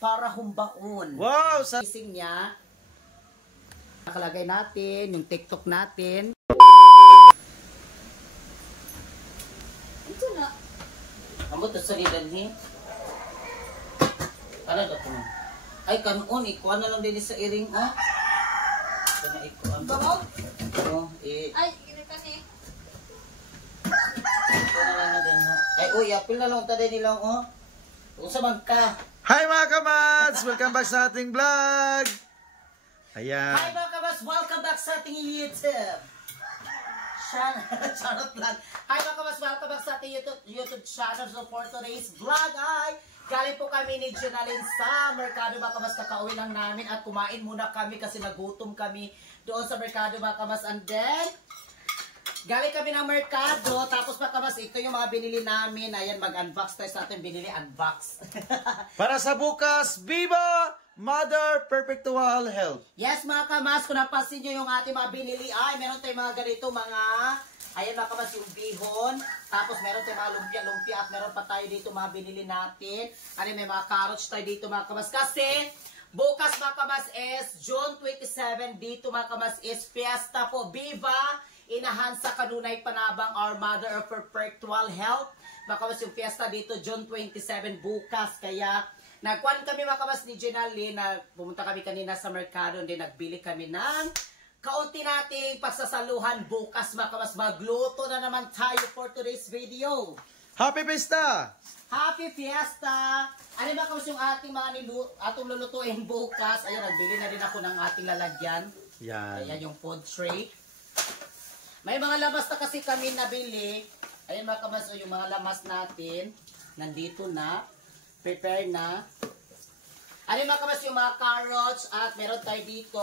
para humbaon. Wow! Sa Ising niya, nakalagay natin, yung TikTok natin. Ito na. Amot at salidan ni. Ano na ito? Ay, kanon, ikuha na lang din sa iring, ha? Ito na ikuha. Babaw? Oo, Ay, gini ka ni. ito na lang na din, ha? Ay, uy, apil na lang taday nilang, oh. Kung saan ka? Hi mga kamads! Welcome back sa ating vlog! Ayan. Hi mga kabas! Welcome back sa ating YouTube! Charot lang. Hi mga kabas! Welcome back sa ating YouTube channel. So for today's vlog ay galing po kami ni Jonalyn sa Mercado mga kabas. Kakauwi lang namin at kumain muna kami kasi nagutom kami doon sa Mercado mga kabas. And then, galing kami ng Mercado. Tapos mga kabas, ito yung mga binili namin. Ayan, mag-unbox tayo sa ating binili. Unbox. Para sa bukas, Viva Mother Perpetual Health. Yes mga kamas, kung napansin nyo yung ating mga binili, ay meron tayong mga ganito, mga, ayan mga kamas, yung bihon, tapos meron tayong mga lumpia-lumpia, at meron pa tayo dito mga binili natin, ano may mga carrots tayo dito mga kamas, kasi bukas mga kamas is June 27, dito mga kamas is fiesta po, Viva, inahan sa Kanunay Panabang, our Mother of Perpetual Health, mga kamas yung fiesta dito, June 27 bukas, kaya nagkuhan kami mga kabas ni Jonalyn, pumunta kami kanina sa Mercado, hindi nagbili kami ng kaunti nating pagsasaluhan bukas mga kabas. Magluto na naman tayo for today's video. Happy Fiesta! Happy Fiesta! Ano mga kabas yung ating mga atong lulutuin bukas? Ayan, nagbili na rin ako ng ating lalagyan. Yan. Ayan yung food tray. May mga lamas na kasi kami nabili. Ayan mga kabas, yung mga lamas natin, nandito na. Prepare na. Ano mga kabas yung mga carrots at meron tayo dito.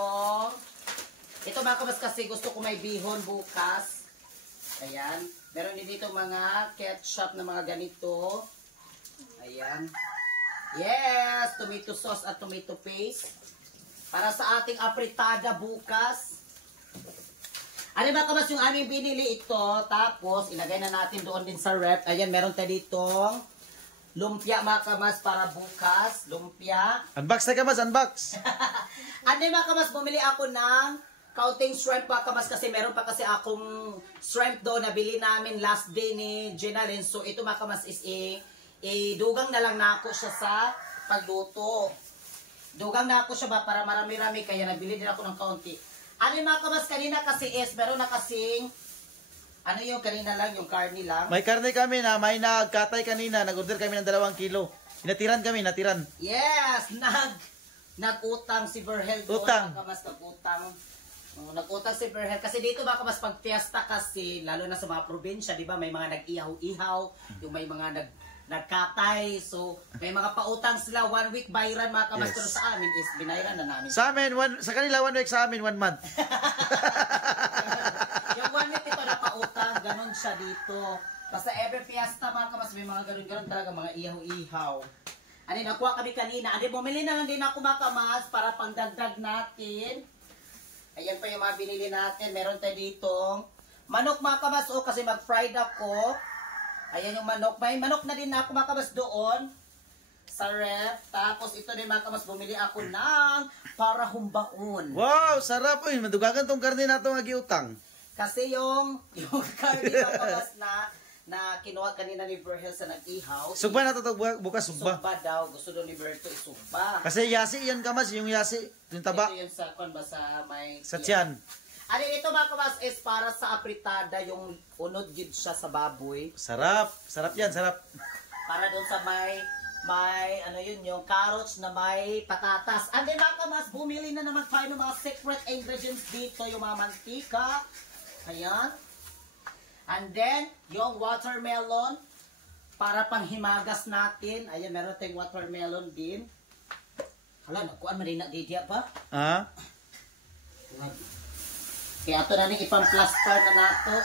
Ito mga kabas kasi gusto ko may bihon bukas. Ayan. Meron din dito mga ketchup na mga ganito. Ayan. Yes! Tomato sauce at tomato paste. Para sa ating apritada bukas. Ano mga kabas yung aming binili ito. Tapos ilagay na natin doon din sa rep. Ayan, meron tayo ditong lumpia mga kamas para bukas. Lumpia. Unbox na kamas, unbox! Ano mga kamas, bumili ako ng kaunting shrimp mga kamas kasi meron pa kasi akong shrimp doon na bili namin last day ni Jonalyn. So ito mga kamas is dugang na lang na ako siya sa pagluto. Dugang na ako siya ba para marami-rami kaya nabili din ako ng kaunti. Ano mga kamas kanina kasi is meron na kasing ano yung kanina lang, yung karne lang? May karne kami na may nagkatay kanina. Nag-order kami ng 2 kilo. Inatiran kami, natiran. Yes! Nag-utang si Berhel doon. Utang. Kamas nag-utang. Nag-utang si Berhel. Kasi dito baka mas pag fiesta kasi, lalo na sa mga probinsya, di ba? May mga nag-ihaw-ihaw, yung may mga nagkatay. So, may mga pautang sila. 1 week bayran mga kamas. Yes. Pero sa amin is binayran na namin. Sa amin, sa kanila 1 week, sa amin 1 month. Yung 1 week ito na pautang, ganun siya dito. Basta every fiesta mga kamas, may mga ganun-ganun talaga, mga ihaw-ihaw. Ano, nakuha kami kanina. Ano, bumili na lang din ako mga kamas para pangdagdag natin. Ayan pa yung mga binili natin. Meron tayo ditong manok mga kamas. O, kasi mag-fried ako. Ayan yung manok. May manok na din ako mga kamas doon sa ref. Tapos ito din mga kamas, bumili ako ng para humbaon. Wow! Sarap! Uy, madugagan tong karne na itong agiutang. Kasi yung karne mga kamas na kinuha kanina ni Berhel sa nag-ihaw. Sugba na ito bukas, sugba. Sugba daw. Gusto daw ni Berto isugba. Kasi yasi yan kamas, yung yasi. Yung taba. Ito yung sa kwan ba sa may... Sa tiyan. Ano ito mga kamas is para sa apritada, yung unod yun siya sa baboy. Sarap. Sarap yan, sarap. Para doon sa may ano yun, yung carrots na may patatas. And then mga kamas, bumili na naman tayo ng mga secret ingredients dito, yung mga mantika. Ayan. And then, yung watermelon, para panghimagas natin. Ayan, meron tayong watermelon din. Hala, nakuhaan marina didiya pa. Ah? Kaya ito na rin ipang-plaster na nato.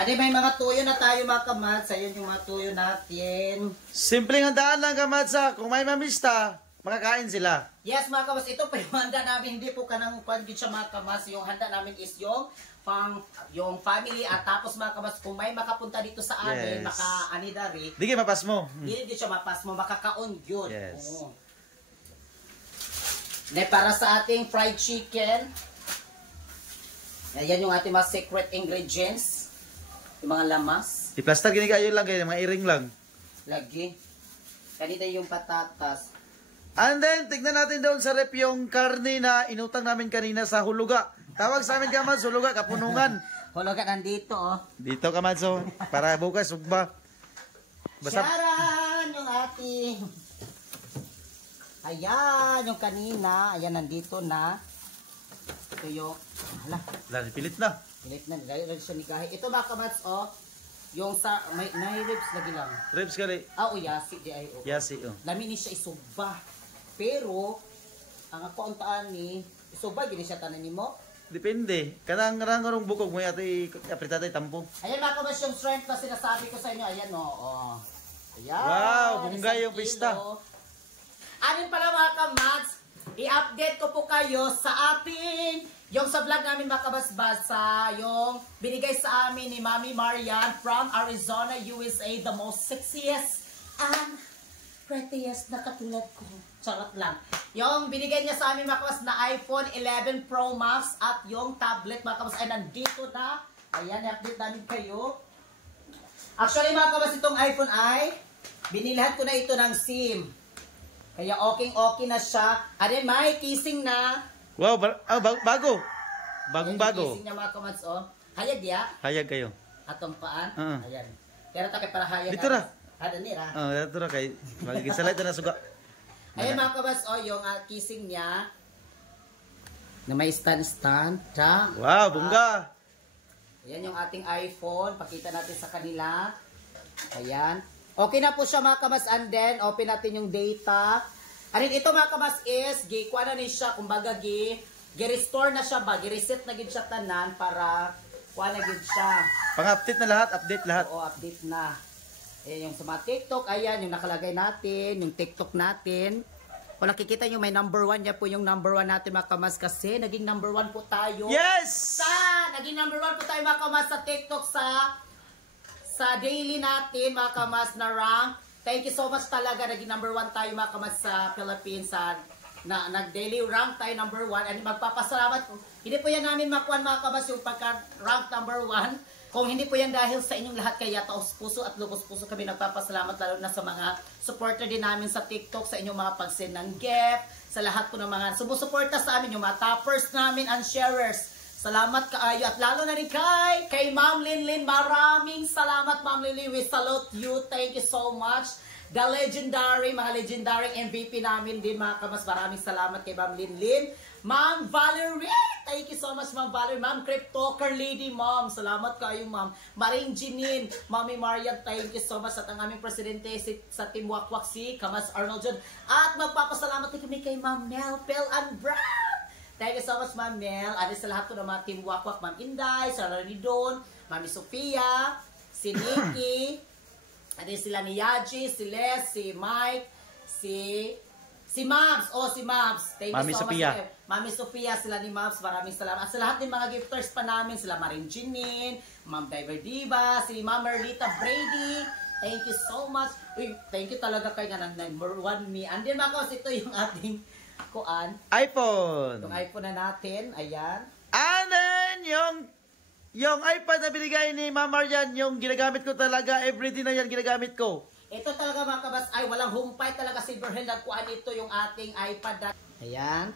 Adi, may mga tuyo na tayo mga kamats. Ayan yung mga tuyo natin. Simpleng handaan lang kamatsa. Kung may mamista, makakain sila. Yes mga kamas, ito pa yung handa namin, hindi po kanang kwan siya mga kamas, yung handa namin is yung family at tapos mga kamas, kung may makapunta dito sa amin, Yes. maka-anidari, Di kayo mapas mo. hindi siya mapas mo, makakaon yun. Yes. Oo. Para sa ating fried chicken, ayan yung ating mga secret ingredients, yung mga lamas, I-plaster gini kayo lang kayo, mga iring lang. lagi. Kanina yung patatas. And then, tignan natin doon sa rep yung karne na inutang namin kanina sa huluga. Tawag sa amin Kamads, huluga, kapunungan. Hulugan nandito, oh. Dito Kamads, oh, para bukas, ugba. Basta, Sharan! Yung ating... Ayan, yung kanina. Ayan, nandito na. Ito yung... Hala, dahil pilit na. pilit na. Nilagay siya ni Gahi. Ito mga kamats, oh. Yung sa... May ribs lagi lang. Ribs kali. Oh, yasi. Di ay, oh. Yasi, oh. Lamin ni siya isugba. Pero, ang ako ang taan ni... Isugba, gini siya tanan ni mo. Depende. Kanang rangorong bukog mo yati apritatay tampo. Ayan mga kamats, yung strength na sinasabi ko sa inyo. Ayan, oh. Ayan. Wow, bungga 1 yung pista. kilo. Anin pala mga kamats, i-update ko po kayo sa ating, yung sa vlog namin mga kabasbasa, yung binigay sa amin ni Mami Marian from Arizona, USA, the most sexiest and prettiest na katulad ko. Charot lang. Yung binigay niya sa amin mga kabas na iPhone 11 Pro Max at yung tablet mga kabas ay nandito na. Ayan, i-update namin kayo. Actually mga kabas, itong iPhone ay binilhan ko na ito ng SIM. Kaya okay na siya. Ayan, may kissing na. Wow, bago. Bagong Ayan, bago. Kissing niya mga kamats, oh. Hayag ya. Hayag kayo. Atong paan. Oo. Ayan. Pero takay para hayag. Dito ra. Ada nira. Oh, dito ra kay. Magigisalay na suga. Ayan mga kamats, oh, yung kissing niya. Na may stand. Ta. Wow, bungga. Ayan yung ating iPhone. Pakita natin sa kanila. Ayan. Okay na po siya mga kamas, and then open natin yung data. Anin ito mga kamas is, kuha na ni siya, kumbaga gi-restore na siya ba, gi-reset na gid siya tanan para kuha na gid siya. Pang-update na lahat, update lahat. Oo, update na. Ayan yung sa mga TikTok, ayan yung nakalagay natin, yung TikTok natin. Kung nakikita nyo, may number 1 niya po yung number 1 natin mga kamas kasi naging number 1 po tayo. Yes! Naging number 1 po tayo mga kamas sa TikTok sa daily natin, mga kamas na rank. Thank you so much talaga. Naging number 1 tayo, mga kamas, sa Philippines. Nag-daily rank tayo number 1. And magpapasalamat po. Hindi po yan namin makuha, mga kamas, yung pagka-rank number 1. Kung hindi po yan dahil sa inyong lahat, kaya taos puso at lubos puso kami nagpapasalamat, lalo na sa mga supporter din namin sa TikTok, sa inyong mga pag-send ng gift, sa lahat po ng mga sumusuporta sa amin, yung mga toppers namin and sharers. Salamat kaayo at lalo na rin kay Ma'am Linlin. Maraming salamat Ma'am Linlin. We salute you. Thank you so much. The legendary, mga legendary MVP namin din mga kamas. Maraming salamat kay Ma'am Linlin. Ma'am Valerie, thank you so much Ma'am Valerie. Ma'am Cryptoker Lady Ma'am, salamat kayo Ma'am. Maring Jinin, Mami Marian, thank you so much. At ang aming presidente sa Team Wakwak si Kamas Arnold John. At magpapasalamat din kami kay Ma'am Nel Pel and Brown. Thank you so much, Ma'am Nel. At sa lahat po ng mga Team Wakwak, Ma'am Inday, Sarah Ridon, Mami Sofia, si Nikki, at sila ni Yaji, si Les, si Mike, si Mabs. Oh, si Mabs. Thank Mami you so Sophia. much. Mami Sofia, sila ni Mabs. Maraming salamat. At sa lahat ng mga gifters pa namin, sila Maring Jinin, Ma'am Diver Diva, si Ma'am Merlita Brady. Thank you so much. Uy, thank you talaga kay nga number 1 me. And then mga kawas, ito yung ating kuan. iPhone. Itong iPhone na natin. Ayan. And then, yung iPad na binigay ni Ma'am Marian, yung ginagamit ko talaga, everyday na yan ginagamit ko. Ito talaga mga kabas ay walang humpay talaga silverhand at kuan ito yung ating iPad. Ayan.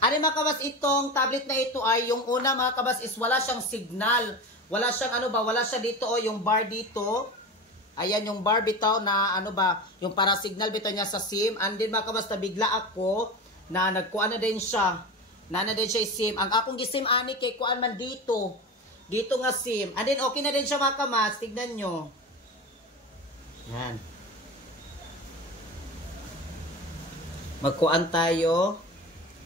Ano mga kabas, itong tablet na ito ay yung una mga kabas is wala siyang signal. Wala siyang wala siya dito yung bar dito. Ayan yung bar bitaw na yung para signal bitaw niya sa SIM. And then mga kabas, nabigla ako na nagkuan na din siya. Na din siya SIM. Ang akong gisim ani kay kuan man dito. Dito nga SIM. And then okay na din siya mga kamas. Tignan nyo. Yan. Magkuan tayo.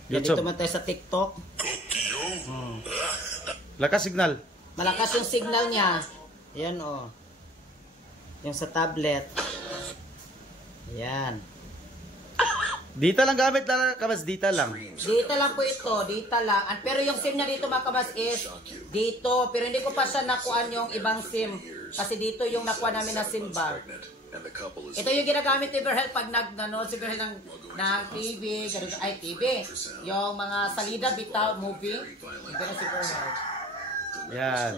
Dito man tayo sa TikTok. Lakas signal. Malakas yung signal niya. Ayan o. Yung sa tablet. Ayan. Dita lang gamit lang, kamas dita lang. Dito lang po ito, dito lang. Pero yung SIM niya dito mga kabas is dito. Pero hindi ko pa siya nakuhaan yung ibang SIM. Kasi dito yung nakuha namin na SIM bar. Ito yung ginagamit ni Berhel pag nanonood si Berhel ng TV, ganun, ay TV. Yung mga salida, bitaw, movie. Ganun si Berhel. Yan.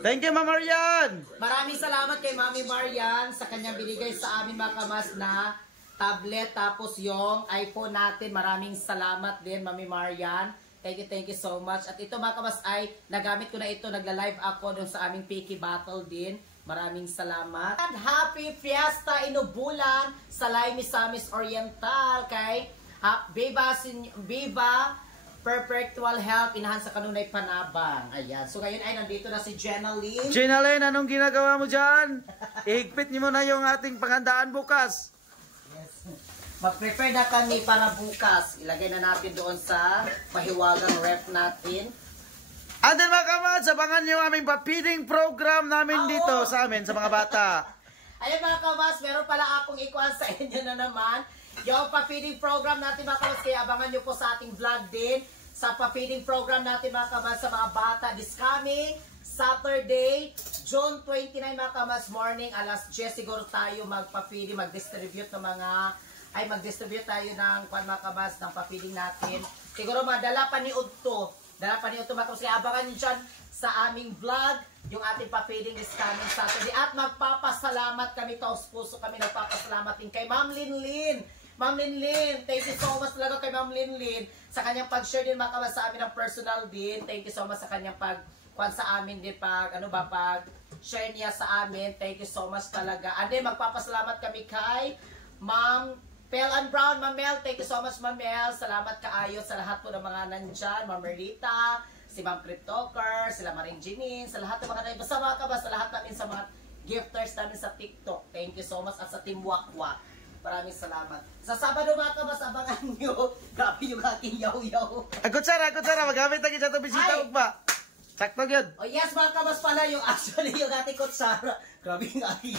Thank you, Ma'am Marian! Maraming salamat kay Mami Marian sa kanyang binigay sa amin mga kamas na tablet. Tapos yung iPhone natin. Maraming salamat din, Mami Marian. Thank you so much. At ito mga kamas ay nagamit ko na ito. Nagla-live ako dun sa aming Piki Battle din. Maraming salamat. And happy Fiesta Inubulan sa Laimi Samis Oriental kay Viva Perpetual Health, inahan sa kanunay panabang. Ayan. So ngayon ay nandito na si Jenaline. Jenaline, anong ginagawa mo dyan? Ihigpit niyo mo na yung ating panghandaan bukas. Yes. Mag-prepare na kami para bukas. Ilagay na natin doon sa mahiwagang ref natin. And then mga kamads, abangan nyo aming papiding program namin dito sa amin, sa mga bata. Ayan mga kamas, meron pala akong ikuan sa inyo na naman. Yung pa-feeding program natin mga kamas, kaya abangan nyo po sa ating vlog din. Sa pa-feeding program natin mga kamas sa mga bata this coming Saturday, June 29 mga kamas, morning, alas 10 siguro tayo magpa-feeding, mag-distribute ng mga, mag-distribute tayo ng mga kamas ng pa-feeding natin. Siguro madala pa ni Udto. Dala pa ni Udto mga kamas, kaya abangan nyo dyan sa aming vlog, yung ating pa-feeding this coming Saturday. At magpapasalamat kami, taos-puso kami, nagpapasalamat din kay Ma'am Linlin. Ma'am Linlin, thank you so much talaga kay Ma'am Linlin sa kanyang pag-share din mga kamas sa amin ng personal din. Thank you so much sa kanyang pag-kuhan sa amin din pag-share niya sa amin. Thank you so much talaga. And then magpapasalamat kami kay Ma'am Pel and Brown, Ma'am Mel. Thank you so much, Ma'am Mel. Salamat kaayo sa lahat po ng mga nandyan. Ma'am Merlita, si Ma'am Cryptoker, sila Maring Jinin, sa lahat ng mga nandyan. Basta mga kabas, sa lahat namin sa mga gifters namin sa TikTok. Thank you so much. At sa Team Wakwak. Maraming salamat. Sa Sabado mga kabas, abangan nyo. Grabe yung aking yaw-yaw. Kutsara, magamit lagi sa ito bisita ugba. Sakto yun. Oh yes mga kabas pala yung actually yung ating kutsara. Grabe yung aking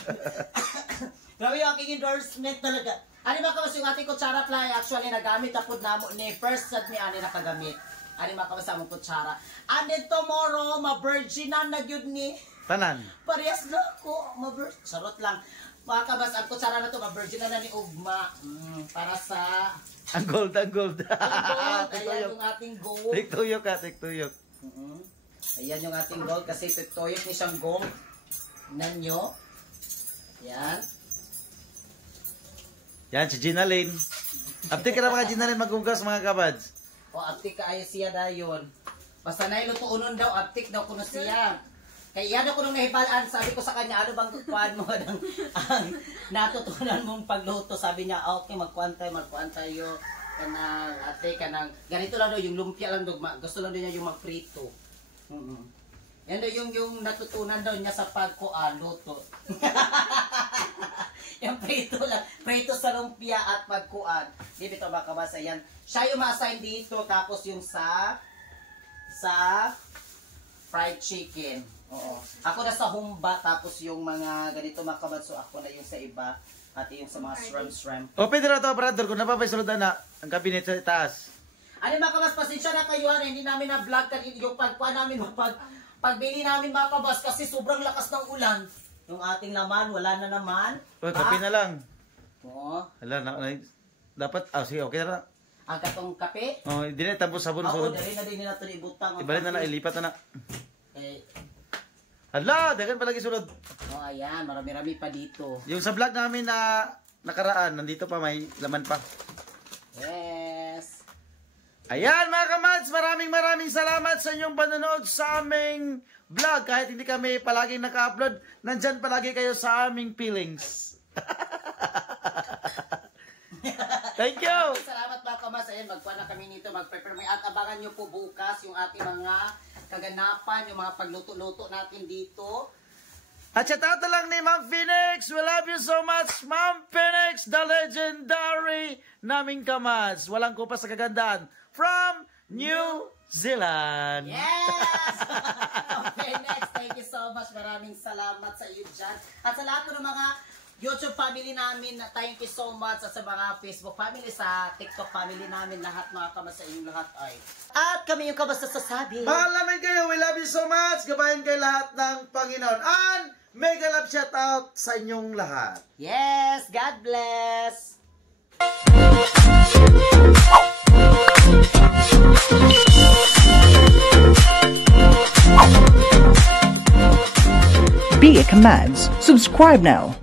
grabe yung aking endorsement talaga. Ano mga kabas yung ating kutsara pala actually nagamit na po namo ni first set ni ani nakagamit. Ano mga kabas among kutsara. And then tomorrow ma-virginan na yun ni Tanan. parehas na ako. Sarot lang. Mga kabas, ang kutsara na to, ma-virginan na ni Ugma. Para sa Ang gold. ang gold. Ayan yung ating gold. Tiktuyok ka, tiktuyok. Ayan yung ating gold kasi tutoyok ni siyang gold. Tignan nyo. Yan. Yan, si Jenaline. Apti ka na mga Jenaline maghugas mga kabads. O, aptik ka ayo siya dayon. Basta na ilutuunon daw, aptik daw kuno siya. Kaya yan ako nung nahibalaan, sabi ko sa kanya, ano bang kukuhan mo ang natutunan mong pagluto? Sabi niya, okay, magkuhan tayo. Kanang, ate, kanang, ganito lang daw, yung lumpia lang daw, gusto lang daw niya yung magprito. Yan daw yung natutunan daw niya sa pagkuhan, luto. Yung prito lang, prito sa lumpia at pagkuhan. Dito ba kabasa yan? Siya yung ma-assign dito, tapos yung sa fried chicken. Oo. Ako na sa humba, tapos yung mga ganito mga kabatso, ako na yung sa iba, at yung sa mga shrimp. O, pwede na ito, brother, kung napapaisulod na ang kabinet sa taas. Ano mga kabas, pasensya na kayo, hindi namin na-vlog yung pagkuha namin, pagbili namin mga kabas, kasi sobrang lakas ng ulan. Yung ating laman, wala na naman. O, kape na lang. Oo. Hala, dapat, sige, okay na lang. Ang katong kape. O, hindi na, tapos sabon. Oo, dali na din nila ito ibutang. Ibalit na, ilipat na. Eh, Hala, dagan palagi sulod. oh, ayan, marami-rami pa dito. Yung sa vlog namin na nakaraan, nandito pa, may laman pa. Yes. Ayan mga kamads, maraming salamat sa inyong panonood sa aming vlog. Kahit hindi kami palaging naka-upload, nandyan palagi kayo sa aming feelings. Thank you! Salamat mga kamas. Ayan, magkuha na kami nito, mag-prepare. At abangan nyo po bukas yung ating mga kaganapan, yung mga pagluto-luto natin dito. At shout out lang ni Ma'am Phoenix. We love you so much, Ma'am Phoenix, the legendary naming kamads. Walang kupas sa kagandaan. From New Zealand. Yes! Okay, next. Thank you so much. Maraming salamat sa iyo dyan. At sa lahat po ng mga YouTube family namin, thank you so much at sa mga Facebook family, sa TikTok family namin, lahat mga kamas sa inyong lahat ay. At kami yung kamas sasabi. Mahal namin kayo. We love you so much. Gabayan kayo lahat ng Panginoon. And mega love shout out sa inyong lahat. Yes, God bless. Be a Commands. Subscribe now.